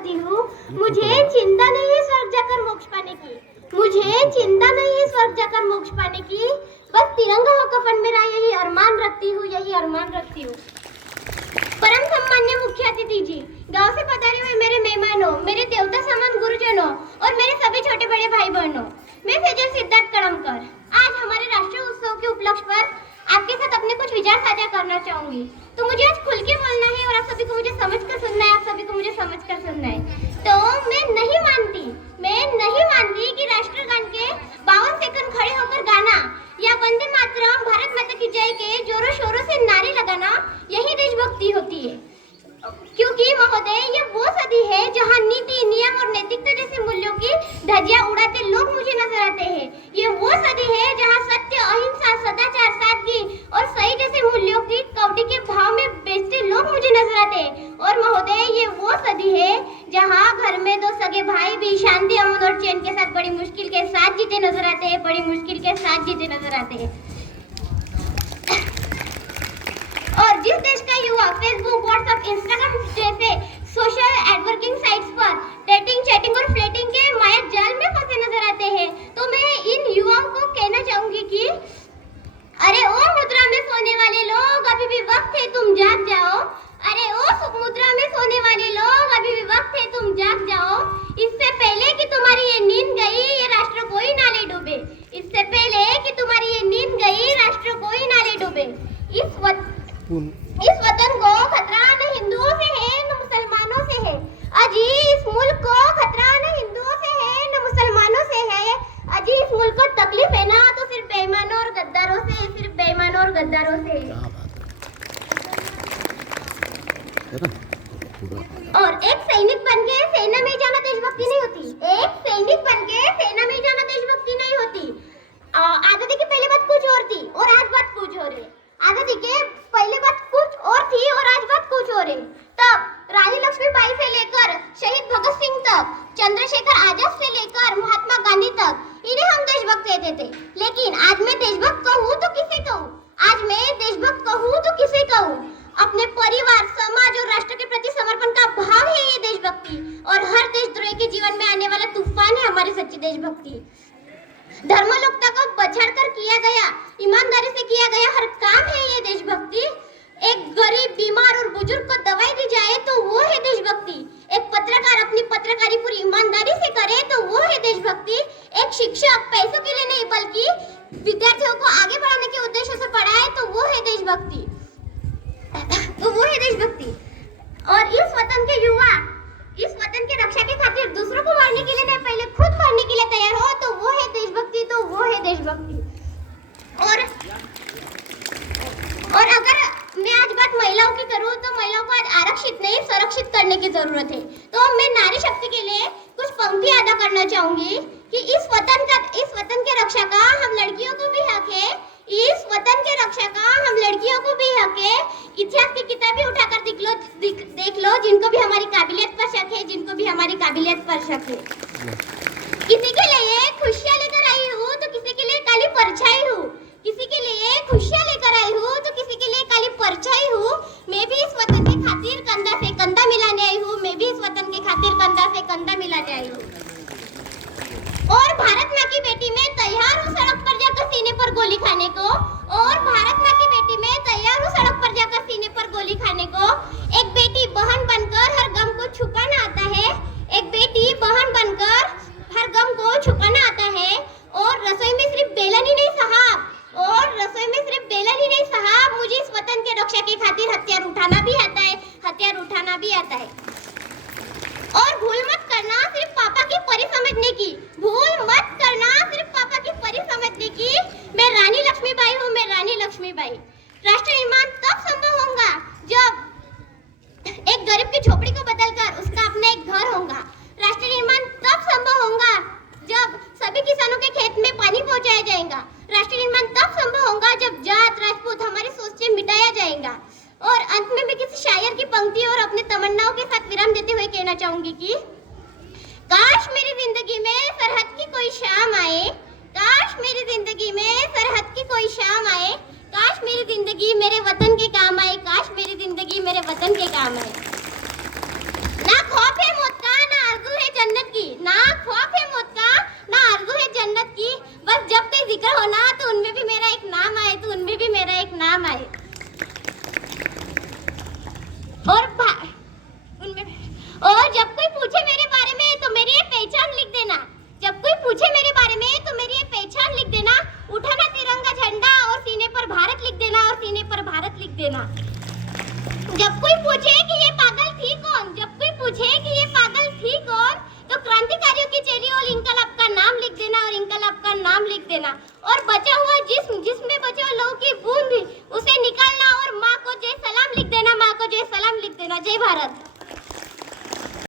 करती हूँ। मुझे चिंता नहीं है स्वर्ग जाकर मोक्ष पाने की, मुझे चिंता नहीं है स्वर्ग जाकर मोक्ष पाने की, बस तिरंगा हो कफन मेरा यही अरमान रखती हूँ, यही अरमान रखती हूँ। परम सम्मान्य मुख्य अतिथि जी, गांव से पधारे हुए मेरे मेहमानों, मेरे देवता समान गुरुजनों और मेरे सभी छोटे बड़े भाई बहनों, मैं सेजल सिद्धार्थ कड़मकर आज हमारे राष्ट्रीय उत्सव के उपलक्ष्य पर आपके साथ अपने कुछ विचार साझा करना चाहूंगी। तो मुझे आज खुल के बोलना है और आप सभी को मुझे समझ कर सुनना है, आप सभी को मुझे समझ कर सुनना है। तो मैं नहीं मानती कि राष्ट्रगान के 52 सेकंड खड़े होकर गाना या वंदे मातरम भारत माता की जय के जोरों शोरों से नारे लगाना यही देशभक्ति होती है। क्योंकि महोदय ये वो सदी है जहाँ नीति, नियम और नैतिकता जैसे मूल्यों की धज्जियां उड़ाते लोग मुझे नजर आते हैं। ये वो सदी है जहाँ सत्य, अहिंसा, सदाचार, सादगी और सही जैसे मूल्यों की कौड़ी के भाव में बेचते लोग मुझे नजर आते हैं। और महोदय ये वो सदी है जहाँ घर में दो सगे भाई भी शांति, अमन और चैन के साथ बड़ी मुश्किल के साथ जीते नजर आते हैं, बड़ी मुश्किल के साथ जीते नजर आते हैं। और जिस देश का युवा फेसबुक, व्हाट्सएप, इंस्टाग्राम जैसे सोशल नेटवर्किंग साइट्स पर डेटिंग, चैटिंग और फ्लर्टिंग के माया जाल में फंसे नजर आते हैं, तो मैं इन युवाओं को कहना चाहूंगी कि अरे ओ मुद्रा में सोने वाले लोग, अभी भी वक्त है, तुम जाग जाओ। अरे ओ मुद्रा में सोने वाले लोग, अभी भी वक्त है, तुम जाग जाओ। इससे पहले कि तुम्हारी ये नींद गई, ये राष्ट्र कोई नाले डूबे। इससे पहले कि तुम्हारी ये नींद गई, राष्ट्र कोई नाले डूबे। इस वतन को खतरा न हिंदुओं से है न मुसलमानों से है। अजी इस मुल्क को खतरा न हिंदुओं से है न मुसलमानों से है। अजी इस मुल्क को तकलीफ है ना तो सिर्फ बेईमानों और गद्दारों से, सिर्फ बेईमानों और गद्दारों से। और एक सैनिक बनके सेना में जाना देशभक्ति नहीं होती। एक सैनिक बनके सेना में जाना देशभक्ति नहीं होती। आजादी की पहले बात कुछ और थी और आज बात कुछ और है। आजादी के पहले बात कुछ और थी और आज बात कुछ और है। तब रानी लक्ष्मीबाई से लेकर शहीद भगत सिंह तक, चंद्रशेखर आजाद से लेकर महात्मा गांधी तक, इन्हें हम देशभक्त कहते थे। लेकिन आज मैं देशभक्त कहूँ तो किसे कहूँ? आज मैं देशभक्त कहूँ तो किसे कहूँ? अपने परिवार, समाज और राष्ट्र के प्रति समर्पण का भाव है ये देशभक्ति। और हर देशद्रोही के जीवन में आने वाला तूफान है हमारी सच्ची देशभक्ति। धर्मलोकता को बछड़कर किया गया, ईमानदारी से किया गया हर काम है ये देशभक्ति। एक गरीब, बीमार और बुजुर्ग को दवाई दी जाए तो वो है देशभक्ति। एक पत्रकार अपनी पत्रकारी पूरी ईमानदारी से करे तो वो है देशभक्ति। एक शिक्षक पैसों के लिए नहीं बल्कि विद्यार्थियों को आगे बढ़ाने के उद्देश्य से पढ़ाए तो वो है देशभक्ति। तो वो है देशभक्ति। और इस वतन के युवा इस वतन की रक्षा के खातिर दूसरों को मारने के लिए नहीं, पहले खुद मरने के लिए तैयार हो तो वो है देशभक्ति। तो वो है देशभक्ति। और अगर मैं आज बात महिलाओं की करूँ तो महिलाओं को आज आरक्षित नहीं, संरक्षित करने की जरूरत है। तो मैं नारी शक्ति के लिए कुछ पंक्ति अदा करना चाहूंगी कि इस वतन के रक्षा का हम लड़कियों को भी हक है। इस वतन के रक्षा का हम लड़कियों को भी हक है। इतिहास की किताबें उठाकर देख लो जिनको भी हमारी काबिलियत पर शक है, जिनको भी हमारी काबिलियत पर शक है। किसी के लिए खुशियाँ लेकर आई हूँ तो किसी के लिए काली परछाई हूँ। किसी के लिए खुशियाँ लेकर आई हूँ तो किसी के लिए काली परछाई हूँ। मैं भी इस वतन के खातिर कंधा से कंधा मिलाने आई हूँ। मैं भी इस वतन के खातिर कंधा से कंधा मिलाने आई हूँ। और भारत माँ की बेटी में तैयार हूँ सड़क पर जाकर सीने पर गोली खाने को। और भारत माँ की बेटी में तैयार हूँ सड़क पर जाकर सीने पर गोली खाने को। एक बेटी बहन बनकर हर गम को छुपाना आता है। एक बेटी बहन बनकर हर गम को छुपाना आता है। और रसोई में सिर्फ बेलन ही नहीं साहब, मुझे इस वतन के रक्षा के खातिर हथियार उठाना भी आता है, हथियार उठाना भी आता है। और भूल मत करना सिर्फ पापा की परी समझने की, भूल मत करना सिर्फ पापा की परी समझने की। मैं रानी लक्ष्मीबाई हूँ, मैं रानी लक्ष्मीबाई। राष्ट्र निर्माण तब संभव होगा जब एक गरीब की झोपड़ी को बदलकर उसका अपना एक घर होगा। राष्ट्र निर्माण तब संभव होगा जब सभी किसानों के खेत में पानी पहुंचाया जाएगा। राष्ट्र निर्माण तब संभव होगा जब जात, राजपूत हमारी सोच से मिटाया जाएगा। और अंत में मैं किसी शायर की पंक्ति और अपनी तमन्नाओं के साथ विराम देते हुए कहना चाहूंगी कि काश मेरी जिंदगी में सरहद की कोई शाम आए, काश मेरी जिंदगी में सरहद की कोई शाम आए, काश मेरी जिंदगी मेरे वतन के काम आए, काश मेरी जिंदगी मेरे वतन के काम आए। ना खौफ है मौत का, देना। जब कोई पूछे कि ये पागल थी कौन, जब कोई पूछे कि ये पागल थी कौन, तो क्रांतिकारियों की चेरी और इनकलाब का नाम लिख देना और इनकलाब का नाम लिख देना। और बचा हुआ जिस्म, जिसमें